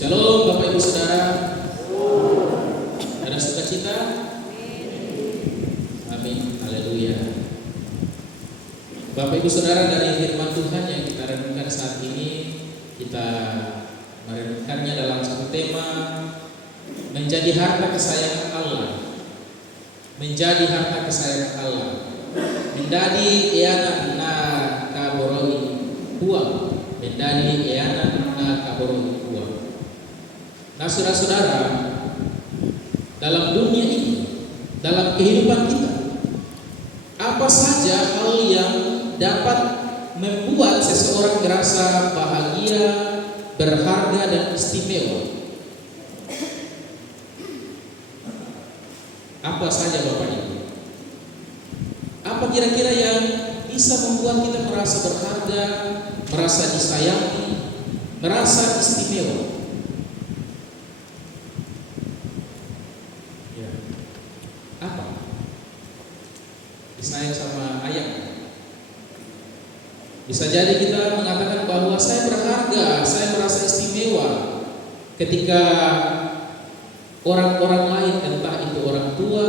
Shalom Bapak Ibu Saudara. Ada sukacita? Amin. Haleluya. Bapak Ibu Saudara, dari firman Tuhan yang kita renungkan saat ini, kita merenungkannya dalam satu tema, menjadi harta kesayangan Allah. Menjadi harta kesayangan Allah. Menjadi eana na kaboroi huang. Menjadi eana na kaboroi huang. Nah, saudara-saudara, dalam dunia ini, dalam kehidupan kita, apa saja hal yang dapat membuat seseorang merasa bahagia, berharga, dan istimewa? Apa saja Bapak Ibu? Apa kira-kira yang bisa membuat kita merasa berharga, merasa disayangi, merasa istimewa? Apa? Disayang sama ayah. Bisa jadi kita mengatakan bahwa saya berharga, saya merasa istimewa ketika orang-orang lain, entah itu orang tua,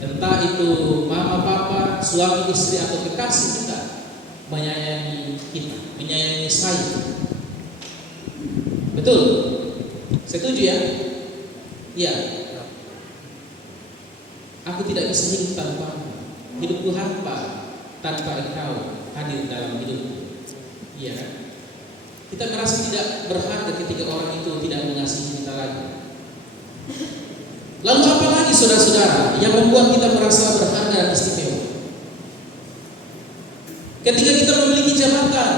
entah itu mama, papa, suami, istri, atau kekasih kita, menyayangi kita, menyayangi saya. Betul? Setuju ya? Iya. Aku tidak bisa hidup tanpamu. Hidupku hampa tanpa engkau hadir dalam hidupku. Iya kan? Kita merasa tidak berharga ketika orang itu tidak mengasihi kita lagi. Lalu apa lagi saudara-saudara yang membuat kita merasa berharga dan istimewa? Ketika kita memiliki jabatan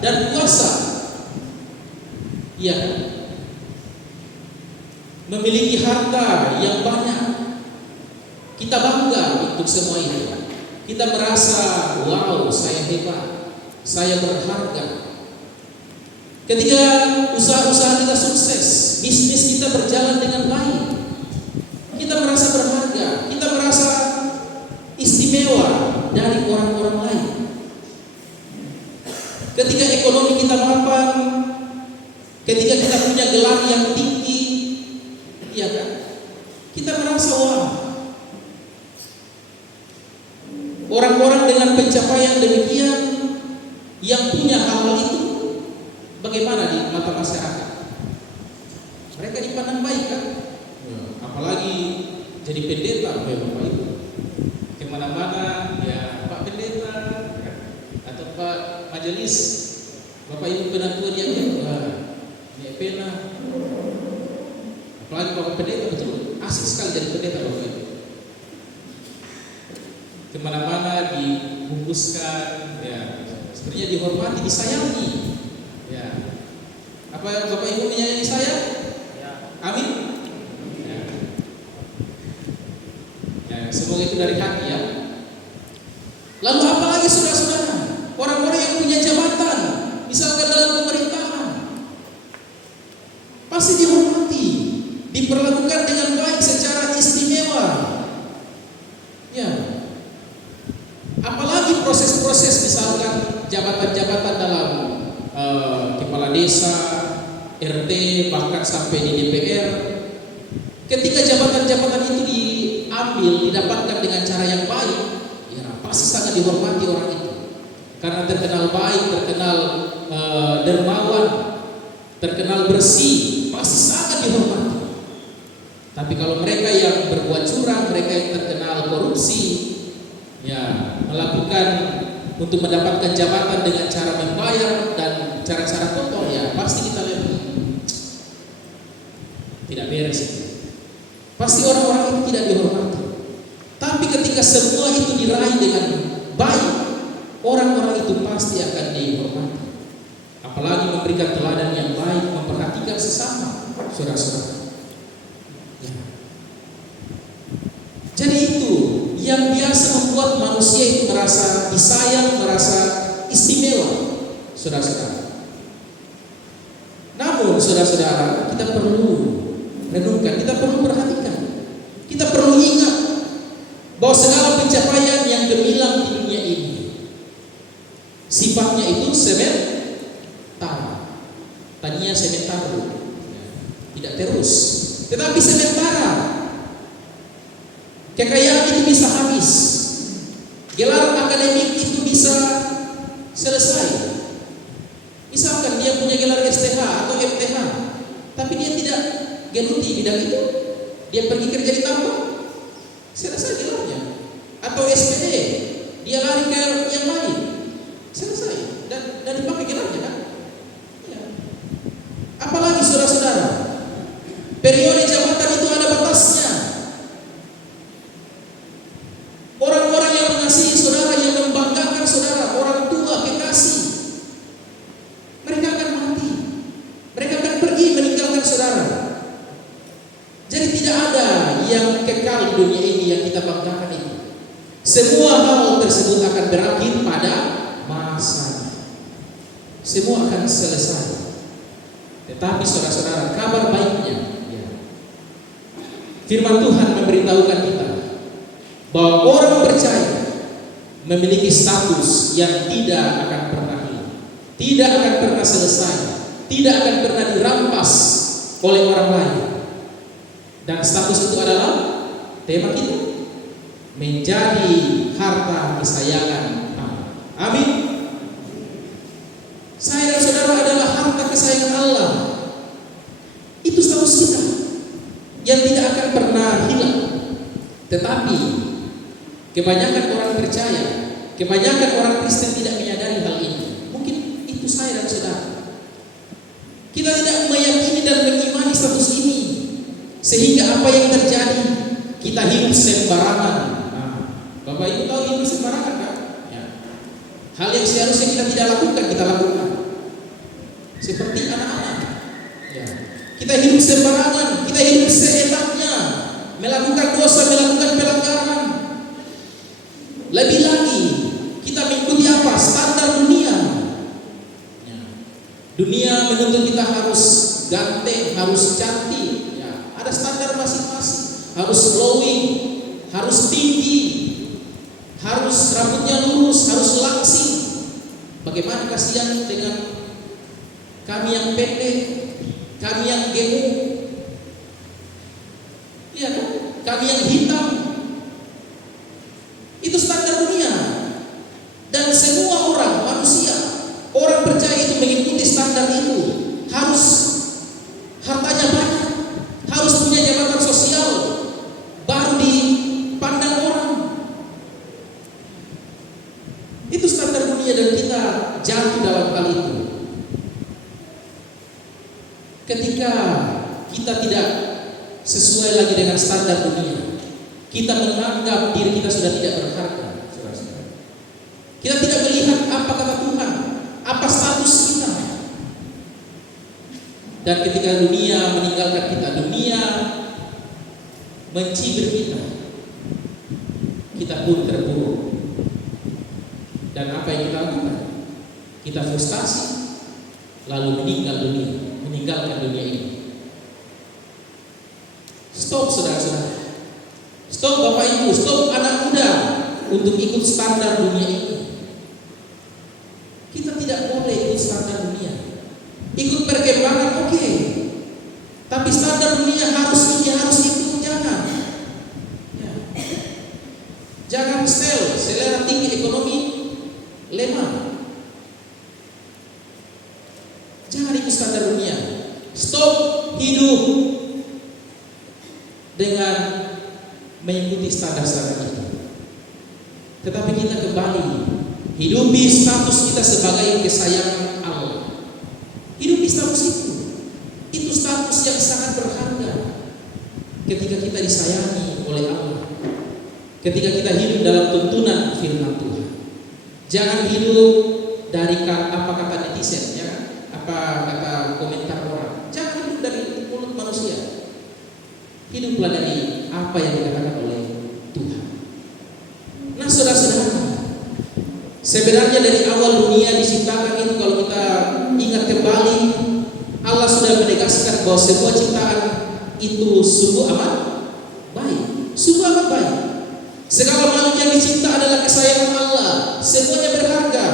dan kuasa, iya kan? Memiliki harta yang banyak, kita bangga untuk semua itu. Kita merasa, wow, saya hebat, saya berharga. Ketika usaha-usaha kita sukses, bisnis kita berjalan dengan baik, kita merasa berharga, kita merasa istimewa dari orang-orang lain. Ketika ekonomi kita mapan, ketika kita punya gelar yang tinggi, iya kan? Kita merasa, wah, orang-orang dengan pencapaian demikian yang punya hal itu bagaimana di mata masyarakat? Mereka dipandang baik kan? Apalagi jadi pendeta, Bapak Ibu. Kemana-mana ya Pak Pendeta atau Pak Majelis, Bapak Ibu penantu dia dia pena. Apalagi Bapak Pendeta, betul asik sekali jadi pendeta Bapak Ibu. Kemana-mana dibungkuskan, ya sebenarnya dihormati, disayangi. Ya, apa Bapak Ibu menyayangi saya? Ya. Amin. Ya. Ya, semoga itu dari hati ya. Lalu apa lagi saudara-saudara? Orang-orang yang punya jabatan, misalkan dalam pemerintahan, pasti dihormati, diperlakukan dengan baik secara istimewa. Ya. Apalagi proses-proses misalkan jabatan-jabatan dalam kepala desa, RT, bahkan sampai di DPR. Ketika jabatan-jabatan itu diambil, didapatkan dengan cara yang baik, ya pasti sangat dihormati orang itu. Karena terkenal baik, terkenal dermawan, terkenal bersih, pasti sangat dihormati. Tapi kalau mereka yang berbuat curang, mereka yang terkenal korupsi, ya melakukan untuk mendapatkan jabatan dengan cara membayar dan cara-cara kotor, ya pasti kita lihat tidak beres itu. Pasti orang-orang itu tidak dihormati. Tapi ketika semua itu diraih dengan baik, orang-orang itu pasti akan dihormati. Apalagi memberikan teladan yang baik, memperhatikan sesama, saudara-saudara. Ya. Jadi itu yang biasa membuat manusia itu merasa disayang, merasa istimewa, saudara-saudara. Namun saudara-saudara, kita perlu renungkan, kita perlu perhatikan, kita perlu ingat bahwa segala pencapaian yang gemilang di dunia ini sifatnya itu sementara. Tadinya sementara, tidak terus, tetapi sementara. Kekayaan itu bisa habis, gelar akademik itu bisa selesai. Misalkan dia punya gelar STH atau MTH, tapi dia tidak geluti bidang itu, dia pergi kerja di tambang, selesai gelarnya. Atau SPD, dia lari ke yang lain, selesai, dan dipakai gelarnya kan? Ya. Apalagi saudara-saudara, periode jabatan itu ada batasnya. Orang-orang yang mengasihi saudara, yang membanggakan saudara, orang tua, kekasih, mereka akan mati, mereka akan pergi meninggalkan saudara. Jadi tidak ada yang kekal di dunia ini yang kita banggakan itu. Semua hal tersebut akan berakhir pada masanya. Semua akan selesai. Tetapi saudara-saudara, kabar baiknya, ya, firman Tuhan memberitahukan kita bahwa orang percaya memiliki status yang tidak akan pernah hilang, tidak akan pernah selesai, tidak akan pernah dirampas oleh orang lain. Dan status itu adalah tema kita, menjadi harta kesayangan Allah. Amin. Saya dan saudara adalah harta kesayangan Allah. Itu status kita yang tidak akan pernah hilang. Tetapi kebanyakan orang percaya, kebanyakan orang Kristen tidak menyadari hal ini. Mungkin itu saya dan saudara. Kita tidak meyakini dan mengimani status ini, sehingga apa yang terjadi, kita hidup sembarangan. Nah, Bapak Ibu tahu hidup sembarangan kan? Ya. Hal yang seharusnya kita tidak lakukan, kita lakukan. Seperti anak-anak. Ya. Kita hidup sembarangan, kita hidup seenaknya, melakukan dosa, melakukan pelanggaran. Lebih lagi, kita mengikuti apa? Standar dunia. Ya. Dunia menuntut kita harus ganteng, harus cantik. Ya. Ada standar masing-masing. Harus glowing, harus tinggi, harus rambutnya lurus, harus langsing. Bagaimana kasihan dengan kami yang pendek, kami yang gemuk, iya kan? Kami yang hitam. Itu standar dunia. Dan semua orang, manusia, orang percaya itu mengikuti standar itu. Harus hartanya banyak, harus punya jabatan sosial, baru dipandang orang. Itu standar dunia dan kita jatuh dalam hal itu. Ketika kita tidak sesuai lagi dengan standar dunia, kita menganggap diri kita sudah tidak berharga. Kita tidak melihat apa kata Tuhan, apa status kita. Dan ketika dunia meninggalkan kita, dunia mencibir kita pun terpuruk. Dan apa yang kita lakukan? Kita frustasi, lalu meninggalkan dunia ini. Stop saudara-saudara, stop Bapak Ibu, stop anak muda untuk ikut standar dunia ini. Kita tidak boleh ikut standar dunia. Ikut perkembangan oke, tapi standar dunia harus itu, jangan. Ya. Jangan selera tinggi, ekonomi lemah. Jangan ikut standar dunia. Stop hidup dengan mengikuti standar-standar itu. Tetapi kita kembali hidupi status kita sebagai kesayangan Allah. Hidupi status itu. Itu status yang sangat berharga. Ketika kita disayangi oleh Allah, ketika kita hidup dalam tuntunan firman Tuhan. Jangan hidup dari apa kata netizen, ya kan? Apa kata komentar orang. Jangan hidup dari mulut manusia. Hiduplah dari apa yang dikatakan oleh Tuhan. Nah saudara-saudara, sebenarnya dari awal dunia diciptakan itu, kalau kita ingat kembali, Allah sudah menegaskan bahwa semua ciptaan itu sungguh amat baik, sungguh amat baik. Segala makhluk yang dicipta adalah kesayangan Allah, semuanya berharga.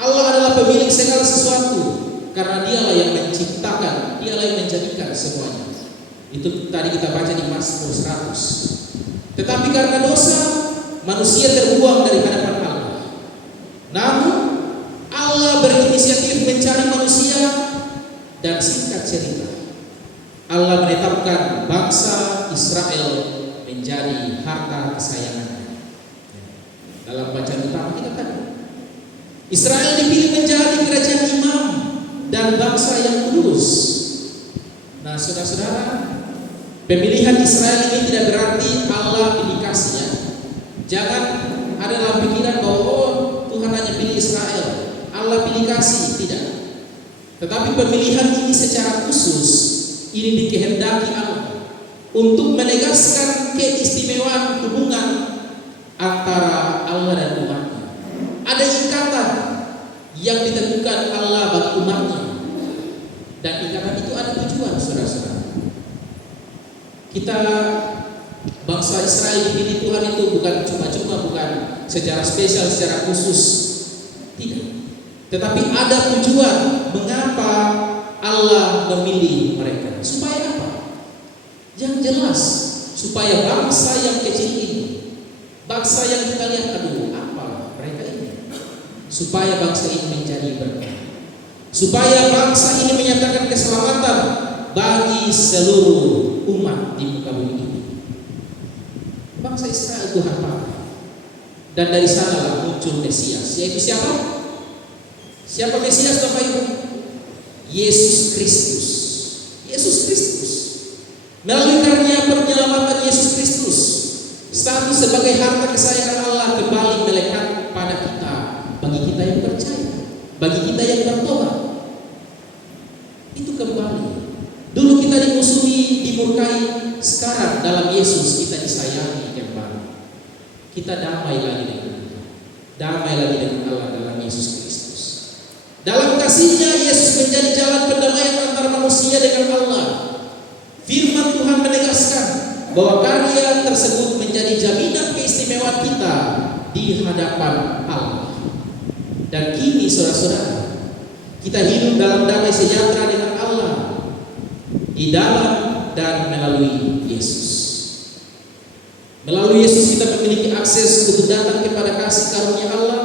Allah adalah pemilik segala sesuatu, karena Dialah yang menciptakan Dialah yang menjadikan semuanya. Itu tadi kita baca di Mazmur 100. Tetapi karena dosa, manusia terbuang dari hadapan Allah. Namun Allah berinisiatif mencari manusia, dan singkat cerita, Allah menetapkan bangsa Israel menjadi harta kesayangannya. Dalam bacaan utama kita tadi, Israel dipilih menjadi kerajaan imam dan bangsa yang kudus. Nah, saudara-saudara, pemilihan Israel ini tidak berarti Allah pilih kasih ya. Jangan ada dalam pikiran bahwa Tuhan hanya pilih Israel, Allah pilih kasih, tidak. Tetapi pemilihan ini secara khusus ini dikehendaki Allah untuk menegaskan keistimewaan hubungan antara Allah dan umatnya. Ada ikatan yang ditentukan Allah bagi umatnya, dan ikatan itu ada tujuan, saudara-saudara. Kita bangsa Israel dipilih Tuhan itu bukan cuma-cuma, bukan secara spesial, secara khusus, tidak. Tetapi ada tujuan mengapa Allah memilih mereka. Supaya apa? Yang jelas, supaya bangsa yang kecil ini, bangsa yang kita lihat, aduh apa mereka ini, supaya bangsa ini menjadi berkah, supaya bangsa ini menyatakan keselamatan bagi seluruh umat di muka bumi ini. Bangsa Israel Tuhan pakai, dan dari sanalah muncul Mesias, yaitu siapa? Siapa Mesias Bapak Ibu? Yesus Kristus. Yesus Kristus. Melalui karunia penyelamatan Yesus Kristus, status sebagai harta kesayangan Allah kembali melekat pada kita, bagi kita yang percaya, bagi kita yang bertobat. Itu kembali. Dulu kita dimusuhi, dimurkai, sekarang dalam Yesus kita disayangi kembali. Kita damai lagi dengan Allah, damai lagi dengan Allah dalam Yesus Kristus. Dalam kasih-Nya Yesus menjadi jalan pendamaian antara manusia dengan Allah. Firman Tuhan menegaskan bahwa karya tersebut menjadi jaminan keistimewaan kita di hadapan Allah. Dan kini saudara-saudara, kita hidup dalam damai sejahtera dengan Allah di dalam dan melalui Yesus. Melalui Yesus kita memiliki akses untuk datang kepada kasih karunia Allah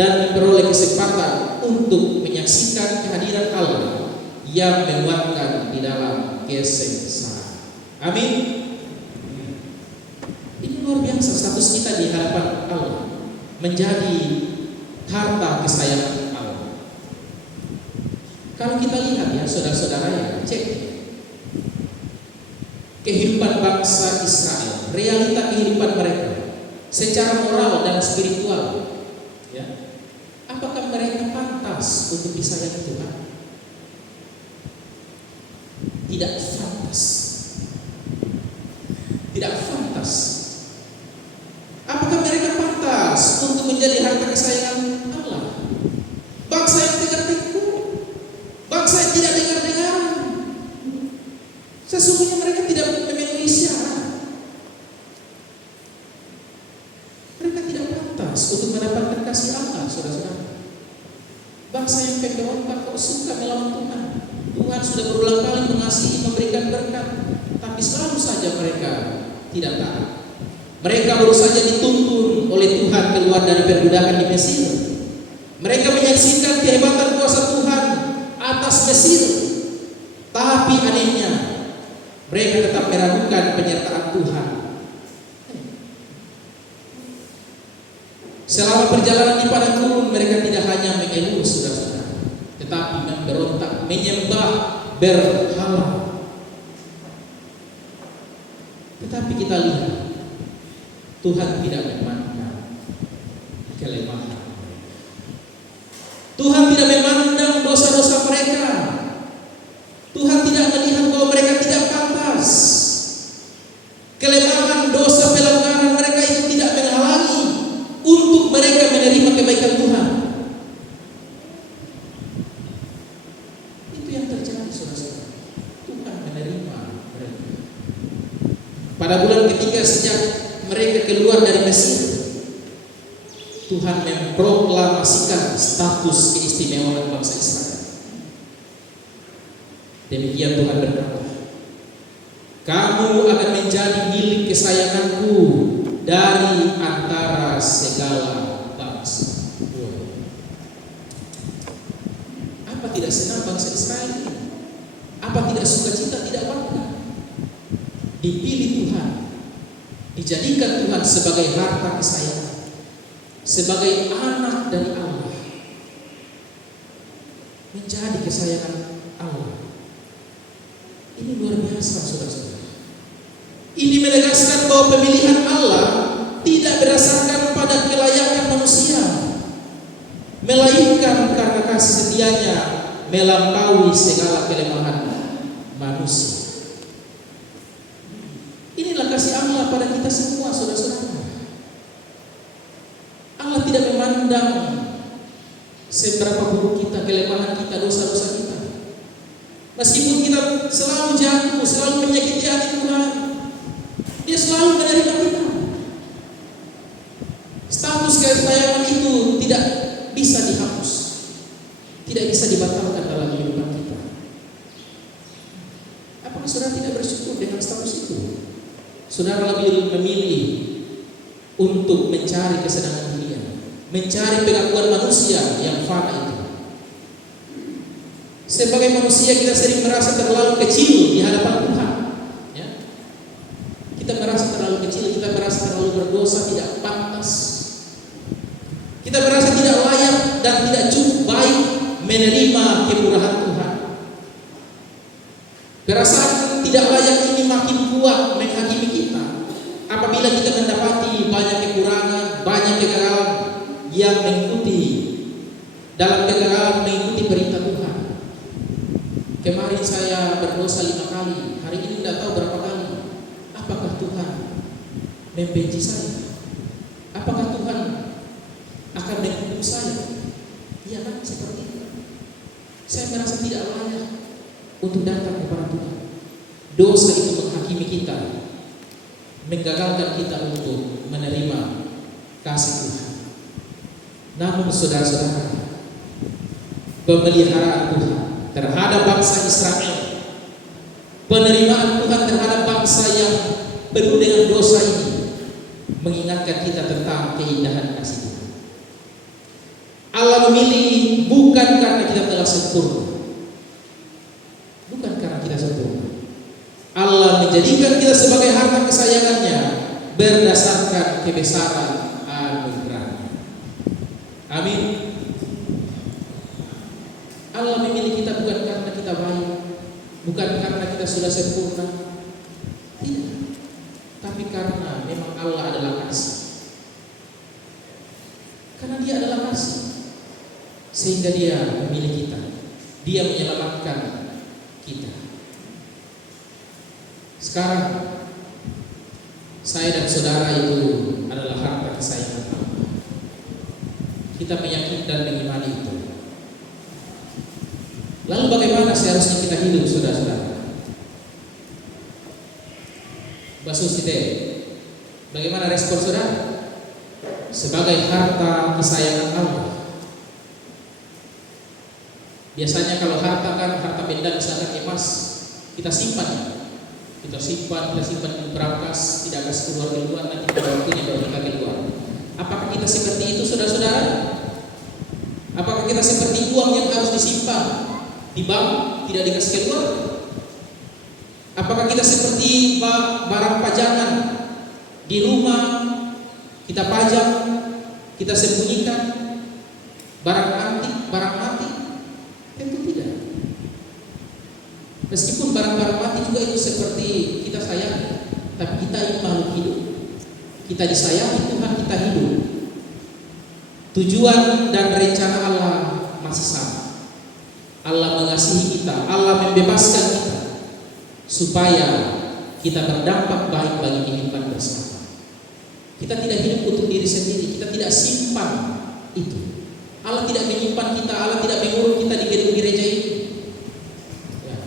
dan memperoleh kesempatan untuk menyaksikan kehadiran Allah yang menguatkan di dalam kesengsaraan. Amin. Ini luar biasa status kita di hadapan Allah, menjadi harta kesayangan Allah. Kalau kita lihat ya saudara-saudara ya, cek kehidupan bangsa Israel, realita kehidupan mereka secara moral dan spiritual, ya. Apakah mereka pantas untuk disayangi Tuhan? Tidak pantas. Tidak pantas. Apakah mereka pantas untuk menjadi harta kesayangan Allah? Bangsa yang tegak-tengkuk, bangsa yang tidak dengar-dengaran. Sesungguhnya mereka tidak memenuhi syarat. Mereka tidak pantas untuk mendapatkan kasih Allah, saudara-saudara. Bangsa yang pemberontak kok suka melawan Tuhan. Tuhan sudah berulang kali mengasihi, memberikan berkat, tapi selalu saja mereka tidak taat. Mereka baru saja dituntun oleh Tuhan keluar dari perbudakan di Mesir. Mereka menyaksikan kehebatan kuasa Tuhan atas Mesir, tapi anehnya mereka tetap meragukan penyertaan Tuhan. Selama perjalanan di padang gurun, mereka tidak hanya mengeluh, saudara-saudara, tetapi memberontak, menyembah berhala. Tetapi kita lihat, Tuhan tidak memandang kelemahan mereka. Tuhan tidak memandang dosa-dosa mereka. Tuhan tidak melihat bahwa mereka tidak pantas. Kelemahan, dosa, pelanggaran mereka itu tidak menghalangi untuk mereka menerima kebaikan Tuhan. Itu yang terjadi, saudara-saudara. Tuhan menerima mereka. Pada bulan ketiga sejak mereka keluar dari Mesir, Tuhan memproklamasikan status keistimewaan bangsa Israel. Demikian Tuhan berkata, kamu akan menjadi milik kesayanganku dari antara segala bangsa. Apa tidak senang bangsa Israel ini? Apa tidak sukacita, tidak bangga? Dipilih Tuhan, dijadikan Tuhan sebagai harta kesayangan, sebagai anak dari Allah, menjadi kesayangan Allah. Ini luar biasa, saudara-saudara. Ini menegaskan bahwa pemilihan Allah tidak berdasarkan pada kelayakan manusia, melainkan karena kasih setianya melampaui segala kelemahan manusia. Inilah kasih Allah pada kita semua, saudara-saudara. Allah tidak memandang seberapa buruk kita, kelemahan kita, dosa-dosa kita. Meskipun kita selalu jatuh, selalu menyakiti hati Tuhan, Dia selalu menerima kita. Status kesayangan itu tidak bisa dihapus, tidak bisa dibatalkan dalam kehidupan kita. Apakah saudara tidak bersyukur dengan status itu? Saudara lebih memilih untuk mencari kesenangan dunia, mencari pengakuan manusia yang fana itu. Sebagai manusia kita sering merasa terlalu kecil di hadapan Tuhan, ya? Kita merasa terlalu kecil, kita merasa terlalu berdosa, tidak pantas. Kita merasa tidak layak dan tidak cukup baik menerima kemurahan Tuhan. Perasaan tidak layak ini makin kuat menghakimi kita apabila kita mendapati banyak kekurangan, banyak kegagalan yang mengikuti perintah Tuhan. Kemarin saya berdosa 5 kali, hari ini tidak tahu berapa kali. Apakah Tuhan membenci saya? Apakah Tuhan akan menghukum saya? Iya kan, seperti itu. Saya merasa tidak layak untuk datang kepada Tuhan. Dosa itu menghakimi kita, menggagalkan kita untuk menerima kasih Tuhan. Namun saudara-saudara, pemeliharaan Tuhan terhadap bangsa Israel, penerimaan Tuhan terhadap bangsa yang penuh dengan dosa ini, mengingatkan kita tentang keindahan kasih Tuhan. Allah memilih bukan karena kita telah sempurna, bukan karena kita sempurna. Allah menjadikan kita sebagai harta kesayangannya berdasarkan kebesaran anugerah. Amin. Allah memilih kita bukan karena kita baik, bukan karena kita sudah sempurna, tidak, tapi karena memang Allah adalah kasih. Karena Dia adalah kasih, sehingga Dia memilih kita, Dia menyelamatkan kita. Sekarang saya dan saudara itu adalah harta kesayangan Allah. Kita meyakini dan mengimani itu. Lalu bagaimana seharusnya kita hidup, saudara-saudara? Basusite, bagaimana respon saudara? Sebagai harta kesayangan Allah. Biasanya kalau harta kan, harta benda misalkan emas, kita simpan. Kita simpan di berangkas, tidak kasih keluar, nanti pada waktunya baru kita keluar. Apakah kita seperti itu, saudara-saudara? Apakah kita seperti uang yang harus disimpan di bank, tidak dikasih keluar? Apakah kita seperti barang pajangan di rumah, kita pajang, kita sembunyikan? Barang antik, barang mati? Tentu tidak. Meskipun barang-barang mati juga itu seperti kita sayangi, tapi kita ini makhluk hidup. Kita disayangi Tuhan, kita hidup. Tujuan dan rencana Allah masih sama. Allah mengasihi kita, Allah membebaskan kita supaya kita berdampak baik bagi kehidupan bersama. Kita tidak hidup untuk diri sendiri, kita tidak simpan itu. Allah tidak menyimpan kita, Allah tidak mengurung kita di gedung gereja ini. Ya.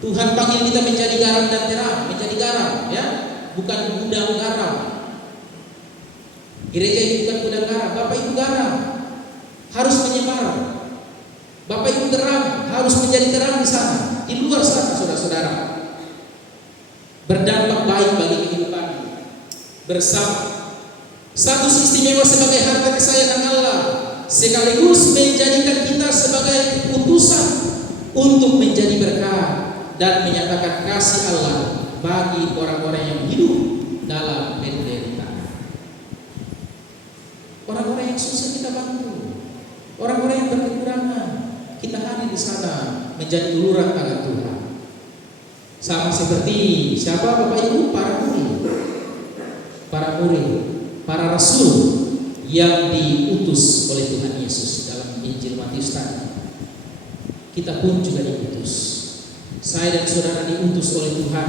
Tuhan panggil kita menjadi garam dan terang, menjadi garam, ya, bukan gudang garam. Gereja itu bukan gudang garam, Bapak Ibu garam harus menyebar. Bapak Ibu terang harus menjadi terang di sana. di luar sana, saudara-saudara, berdampak baik bagi kehidupan bersama. Status istimewa sebagai harta kesayangan Allah sekaligus menjadikan kita sebagai utusan untuk menjadi berkat dan menyatakan kasih Allah bagi orang-orang yang hidup dalam penderitaan. Orang-orang yang susah kita bantu, orang-orang yang berkekurangan kita hadir di sana menjadi uluran tangan Tuhan. Sama seperti siapa Bapak Ibu? Para murid, para rasul yang diutus oleh Tuhan Yesus dalam Injil Matius tadi. Kita pun juga diutus. Saya dan saudara diutus oleh Tuhan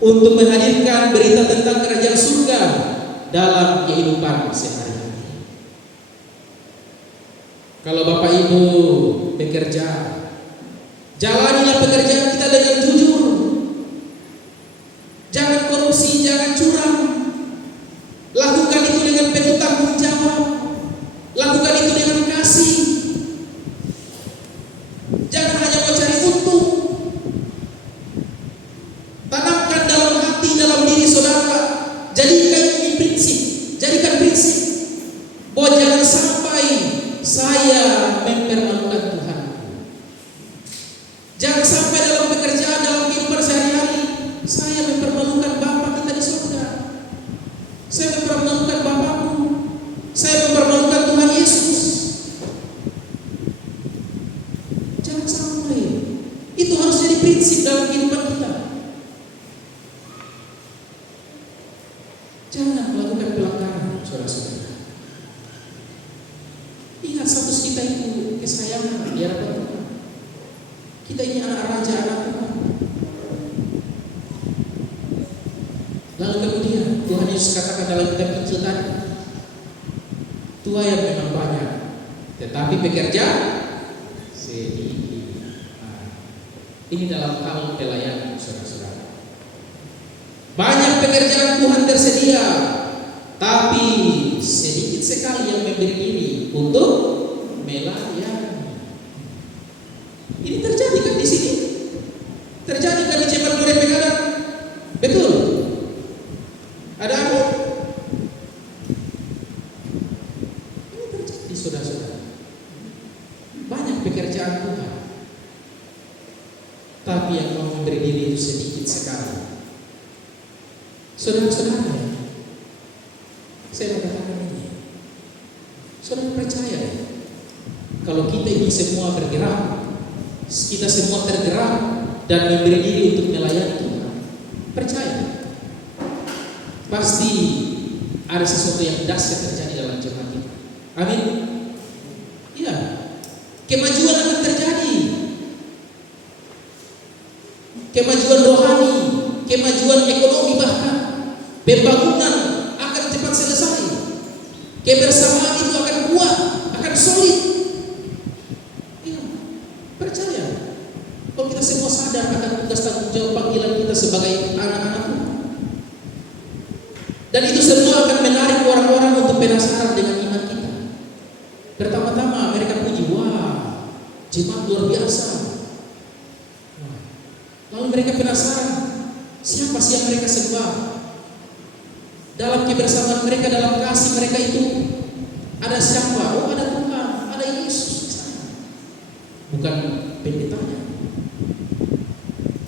untuk menghadirkan berita tentang kerajaan surga dalam kehidupan sehari-hari. Kalau Bapak Ibu bekerja, jalanilah pekerjaan kita dengan jujur. Jangan korupsi, jangan curang. Lakukan itu dengan penuh tanggung jawab. Lakukan itu dengan kasih. Jangan hanya mencari untung. Tanamkan dalam hati, dalam diri saudara. Jadikan ini prinsip. Jadikan prinsip bahwa jangan sampai saya mempermalukan Tuhan. Jangan sampai dalam pekerjaan, dalam kehidupan sehari-hari saya mempermalukan Bapa kita di surga. Saya mempermalukan Bapakmu. Saya mempermalukan Tuhan Yesus. Jangan sampai. Itu harus jadi prinsip dalam kehidupan kita. Jangan melakukan pelanggaran, saudara-saudara. Ingat status kita itu kesayangan di hadapan Tuhan. Kita ini anak raja, anak Tuhan. Lalu kemudian Tuhan Yesus katakan dalam kitab Injil tadi, tuai yang memang banyak, tetapi pekerja sedikit. Ini dalam hal pelayanan, saudara-saudara. Banyak pekerjaan Tuhan tersedia, tapi sedikit sekali yang memberi diri untuk melayani. Ini terjadi kan di sini? Terjadi kan di Jemaat Murid Pegadang? Betul. Ada apa? Ini terjadi, saudara-saudara. Banyak pekerjaan Tuhan, tapi yang mau memberi diri itu sedikit sekali. Saudara-saudara, saya mengatakan ini. Saudara percaya ya? Kalau kita ini semua bergerak, kita semua tergerak dan memberi diri untuk melayani Tuhan, percaya pasti ada sesuatu yang dahsyat terjadi dalam jemaat kita. Amin. Iya, kemajuan akan terjadi, kemajuan rohani, kemajuan ekonomi, bahkan pembangunan akan cepat selesai. Kebersamaan itu akan kuat, akan solid. Iya, percaya. Kalau kita semua sadar akan tugas tanggung jawab panggilan kita sebagai anak-anak Tuhan. Dan itu semua akan menarik orang-orang untuk penasaran dengan iman kita. Pertama-tama mereka puji, wah, jemaat luar biasa. Lalu mereka penasaran, siapa sih yang mereka sembah? Dalam kebersamaan mereka, dalam kasih mereka itu ada siapa? Oh, ada Tuhan, ada Yesus di sana. Bukan pendetanya,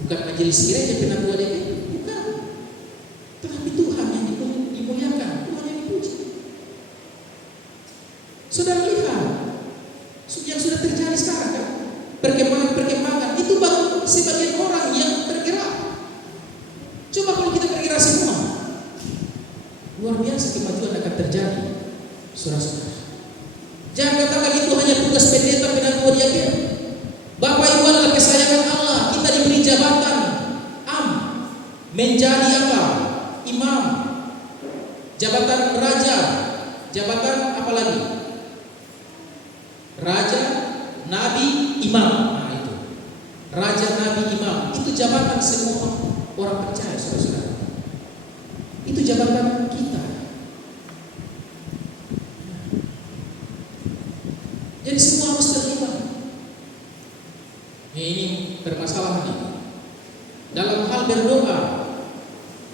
bukan majelis gereja penanggung DP, bukan. Tetapi Tuhan yang dimuliakan, Tuhan yang dipuji. Saudara lihat yang sudah terjadi sekarang kan? Perkembangan itu baru sebagian orang yang bergerak. Coba kalau kita bergerak semua, luar biasa kemajuan akan terjadi, saudara-saudara. Jangan katakan itu hanya tugas pendeta penanggung diaken. Bapak Ibu adalah kesayangan Allah. Kita diberi jabatan menjadi apa? Imam, jabatan raja, jabatan apa lagi? Raja, nabi, imam. Nah itu, raja, nabi, imam. Itu jabatan semua orang percaya, saudara-saudara. Itu jabatan kita. Jadi semua harus terlibat. Ini permasalahan ini. Dalam hal berdoa,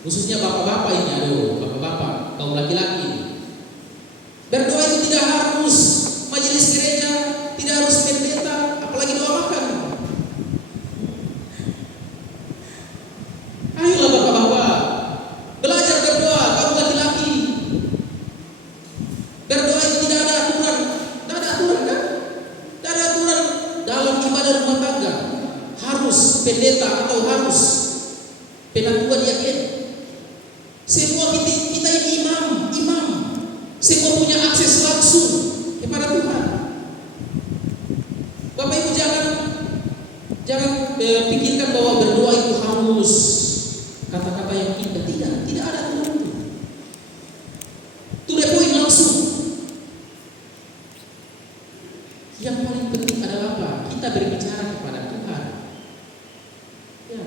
khususnya bapak-bapak ini, bapak-bapak, kaum laki-laki ini. Berdoa itu tidak harus majelis gereja, tidak harus pendeta, apalagi doa makan. Ayolah bapak-bapak, belajar berdoa, kaum laki-laki. Berdoa itu tidak ada aturan, tidak ada aturan kan? Tidak ada aturan dalam ibadah rumah tangga. Harus pendeta atau harus penatua diaken. Semua kita ini imam. Semua punya akses langsung kepada Tuhan. Bapak Ibu jangan pikirkan bahwa berdoa itu harus kata-kata yang indah. Tidak ada aturan itu. To the point langsung. Yang paling penting adalah apa? Kita berbicara kepada Tuhan. Ya.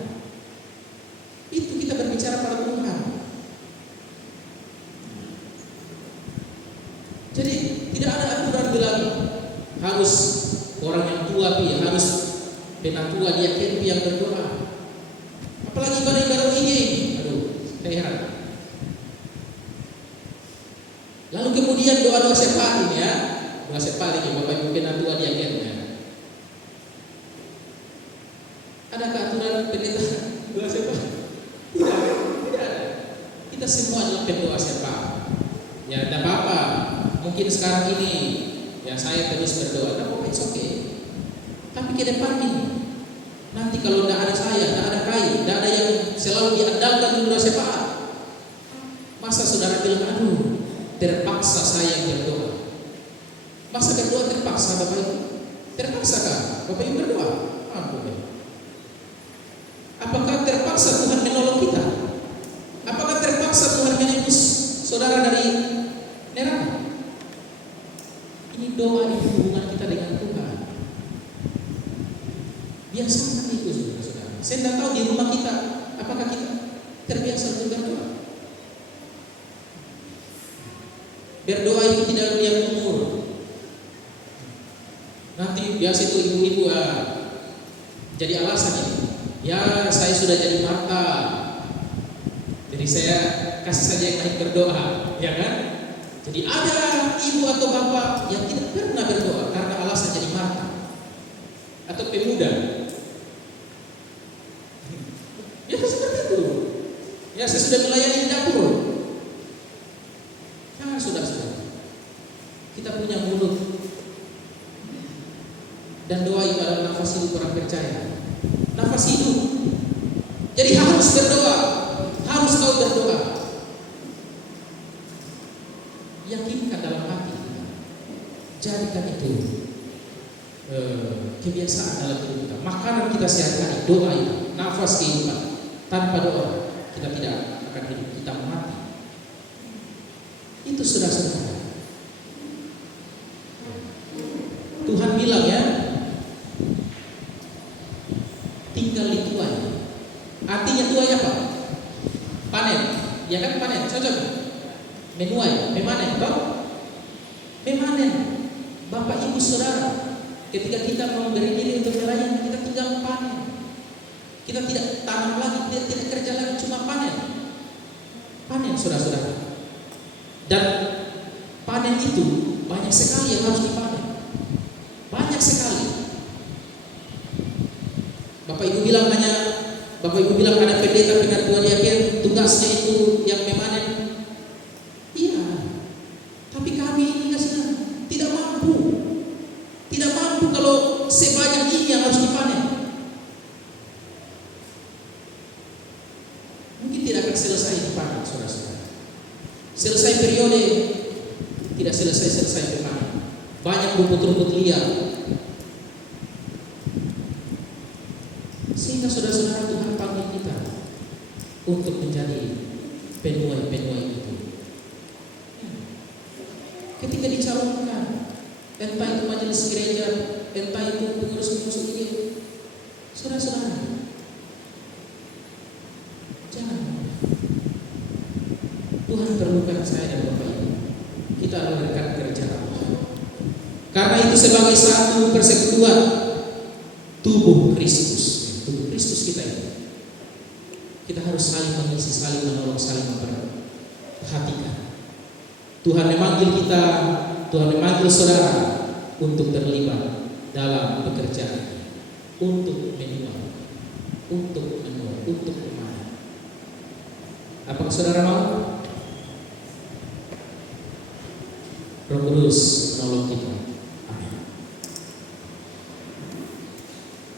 Itu kita berbicara pada Tuhan. Jadi tidak ada aturan bilang harus orang yang tua harus penatua diaken yang berdoa. Apalagi ibadah ini. Aduh, saya heran. Lalu kemudian doa-doa syafaat ini ya. Doa syafaat ini Bapak Ibu penatua diaken ya. Adakah aturan pendeta doa syafaat? Tidak ada. Kita semua adalah pendoa syafaat. Ya, tidak apa-apa. Mungkin sekarang ini ya saya terus berdoa, it's okay. Tapi ke depan ini, nanti kalau tidak ada saya, tidak ada kain, tidak ada yang selalu diandalkan di doa syafaat, masa saudara bilang, aduh, terpaksa saya yang berdoa. Masa berdoa terpaksa Bapak Ibu? Terpaksa kan Bapak Ibu berdoa? Ampun. Apakah terpaksa Tuhan menolong kita? Apakah terpaksa Tuhan menebus saudara dari neraka? Ini doa itu hubungan kita dengan Tuhan. Biasakan itu saudara-saudara. Saya tidak tahu di rumah kita apakah kita terbiasa untuk berdoa. Berdoa itu tidak melihat umur. Nanti biasa itu ibu-ibu jadi alasan ini. Ya saya sudah jadi Marta, jadi saya kasih saja yang lain berdoa, ya kan? Jadi ada ibu atau bapak yang tidak pernah berdoa karena alasan jadi Marta atau pemuda. Ya seperti itu. Ya saya sudah melayani di dapur. Nah sudah. Kita punya mulut dan doa itu adalah nafas hidup orang percaya. Nafas hidup. Jadi harus berdoa. Harus kau berdoa. Yakinkan dalam hati kita. Jadikan itu kebiasaan dalam hidup kita. Makanan kita sehari-hari, doa itu, nafas kehidupan. Tanpa doa kita tidak akan hidup, kita mati. Itu saudara-saudara. Tuhan bilang ya, tinggal di tuai. Artinya tuai apa? Panen, ya kan panen, cocok. Menuai, memanen, memanen. Bapak ibu saudara, ketika kita memberi diri untuk melayani, kita tinggal panen. Kita tidak tanam lagi, tidak kerja lagi, cuma panen. Panen saudara-saudara. Dan panen itu banyak sekali yang harus dipanen. Banyak sekali. Bapak ibu bilang ada pendeta penatua diaken, tugasnya itu yang memanen. Iya. Tapi kami ini tidak mampu. Tidak mampu kalau sebanyak ini yang harus dipanen. Mungkin tidak akan selesai dipanen, saudara-saudara. Selesai periode, tidak selesai dipanen. Banyak rumput-rumput liar. Sehingga saudara-saudara Tuhan panggil kita untuk menjadi penuai itu. Ketika dicalonkan, entah itu majelis gereja, entah itu pengurus-pengurus ini, saudara-saudara, jangan. Tuhan perlukan saya dan Bapak Ibu. Kita adalah rekan kerja Allah. Karena itu sebagai satu persekutuan tubuh Kristus. Kita harus saling mengisi, saling menolong, saling memperhatikan. Tuhan memanggil kita, Tuhan memanggil saudara untuk terlibat dalam pekerjaan, untuk menyumbang, untuk menolong, untuk memanah. Apakah saudara mau? Roh Kudus menolong kita.